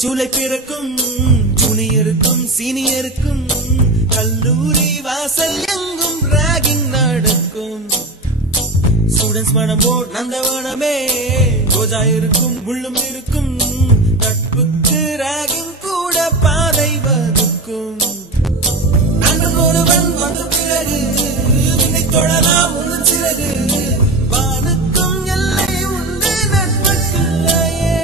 ஜூலை பிறக்கும் ஜூனியருக்கும் சீனியருக்கும் கல்லூரி வாசல் எங்கும் ராகிங் நடக்கும். ஸ்டூடெண்ட்ஸ் மனமோ நந்தவனமே ரோஜா இருக்கும் முள்ளும் இருக்கும். நட்புக்கு ராகிங் கூட பாதை வகுக்கும். நண்பன் ஒருவன் வந்த பிறகு விண்ணை தொடலாம் உன் சிறகு. வானுக்கும் எல்லை உண்டு நட்புக்குள்ளையே.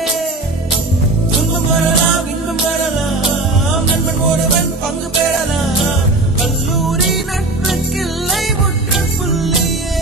துன்பம் வரலாம் இன்பம் வரலாம் நண்பன் ஒருவன் பங்கு பெறலாம். கல்லூரி நட்புக்கில்லை முற்றுப்புள்ளியே.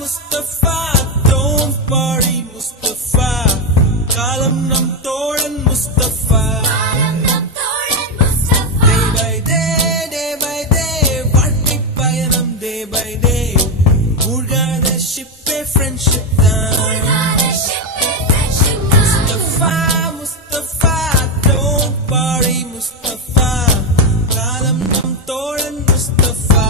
Mustafa, don't worry Mustafa. காலம் நம் தோழன் Mustafa. Day by day வாழ்க்கை பயணம் day by day. மூழ்காத ஷிப்பே ஃப்ரெண்ட்ஷிப் தான். Mustafa, don't worry Mustafa. காலம் நம் தோழன் Mustafa.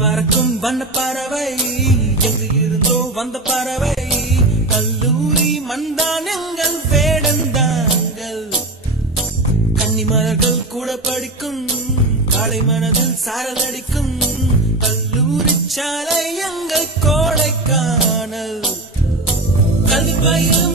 பறக்கும் வண்ண பறவை எங்கு இருந்தோ வந்த பறவை. கல்லூரி மண்தான் எங்கள் வேடந்தாங்கள். கன்னிமலர்கள் கூட படிக்கும் காலை மனதில் சாரலடிக்கும். கல்லூரி சாலை எங்கள் கோடைக்கானல். கல்வி பயில்